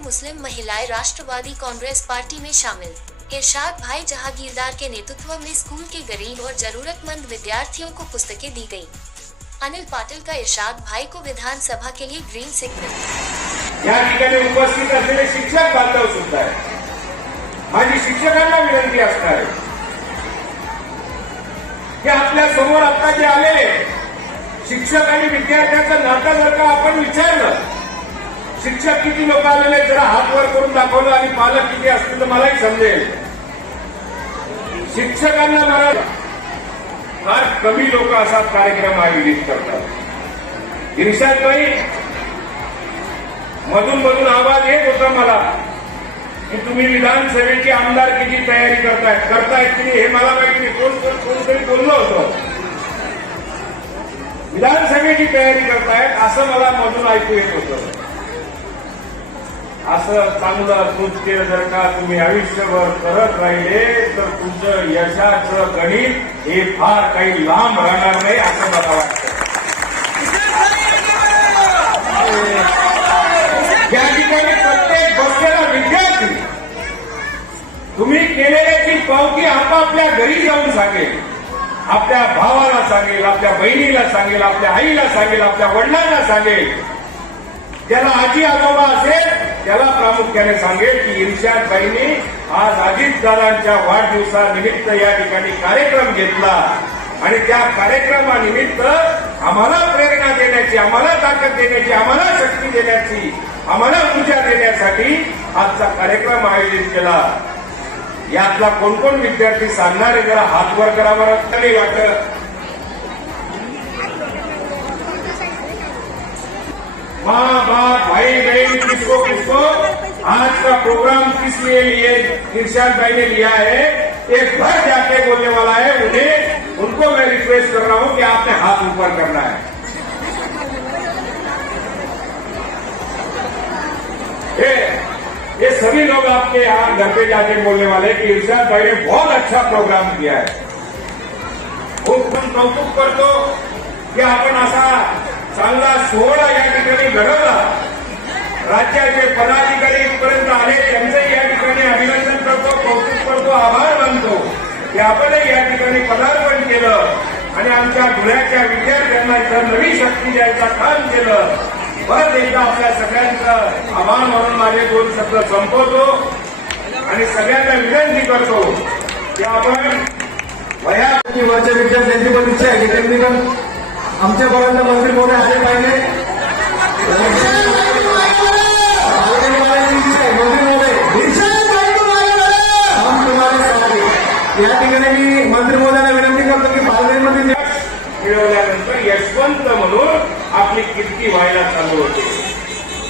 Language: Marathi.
मुस्लिम महिलाएं राष्ट्रवादी कांग्रेस पार्टी में शामिल। इरशाद भाई जहांगीरदार के नेतृत्व में स्कूल के गरीब और जरूरतमंद विद्यार्थियों को पुस्तकें दी गई। अनिल पाटिल का इरशाद भाई को विधानसभा के लिए ग्रीन सिग्नल। या ठिकाणी उपस्थित असलेले शिक्षक बांधव सुद्धा आहे। माझी शिक्षकांना विनंती असणार आहे की आपल्या समोर आता जे आलेले शिक्षक आणि विद्यार्थ्यांचं नातं जर का आपण विचारलं, शिक्षक किती लोक आलेले जरा हात वर करून दाखवलं आणि पालक किती असतील तर मलाही समजेल। शिक्षकांना मला फार कमी लोक असा कार्यक्रम आयोजित करतात। इरशाद भाई मधून मधून आवाज येत होता मला की तुम्ही विधानसभेची आमदारकीची तयारी करतायत की हे मला माहिती नाही। कोणतरी बोललं होतं विधानसभेची तयारी करतायत असं मला मधून ऐकू येत होतं। असं चांगलं कृत्य जर का तुम्ही आयुष्यभर करत राहिले तर तुमचं यशाचं गणित हे फार काही लांब राहणार नाही असं मला वाटतं। या ठिकाणी प्रत्येक बसलेला विद्यार्थी तुम्ही केलेल्याची पावती आपापल्या घरी जाऊन सांगेल, आपल्या भावाला सांगेल, आपल्या बहिणीला सांगेल, आपल्या आईला सांगेल, आपल्या वडिलांना सांगेल। ज्याला आजी आजोबा असेल त्याला प्रामुख्याने सांगेल की इरशाद भाईंनी आज अजितदादांच्या वाढदिवसानिमित्त या ठिकाणी कार्यक्रम घेतला आणि त्या कार्यक्रमानिमित्त आम्हाला प्रेरणा देण्याची, आम्हाला ताकद देण्याची, आम्हाला शक्ती देण्याची, आम्हाला ऊर्जा देण्यासाठी आजचा कार्यक्रम आयोजित केला। यातला कोण कोण विद्यार्थी सांगणारे जरा हात वर करावर नाही वाटत। माँ बाप भाई बहन किसको आज का प्रोग्राम किस लिए इरशाद भाई ने लिया है, एक घर जाके बोलने वाला है। उनको मैं रिक्वेस्ट कर रहा हूं कि आपने हाथ ऊपर करना है। ये सभी लोग आपके यहाँ घर पे जाके बोलने वाले कि इरशाद भाई ने बहुत अच्छा प्रोग्राम किया है। खूप कौतुक करतो की आपण असा चांगला सोहळा या ठिकाणी घडवला। राज्याचे पदाधिकारी इथपर्यंत आले त्यांचंही या ठिकाणी अभिनंदन करतो, कौतुक करतो, आभार मानतो की आपणही या ठिकाणी पदार्पण केलं आणि आमच्या धुळ्याच्या विद्यार्थ्यांना इथं नवी शक्ती द्यायचं काम केलं। परत एकदा आपल्या सगळ्यांचं आभार मानून माझे दोन शब्द संपवतो आणि सगळ्यांना विनंती करतो की आपण वयाची वरच्या विद्यार्थ्यांची पण इच्छा आहे की त्यांनी पण आमच्यापर्यंत मंत्री मोठे असले पाहिजे। या ठिकाणी मी मंत्री महोदयांना विनंती करतो की पालघरमध्ये मिळवल्यानंतर यशवंत म्हणून आपली कीर्ती व्हायला चालू होते।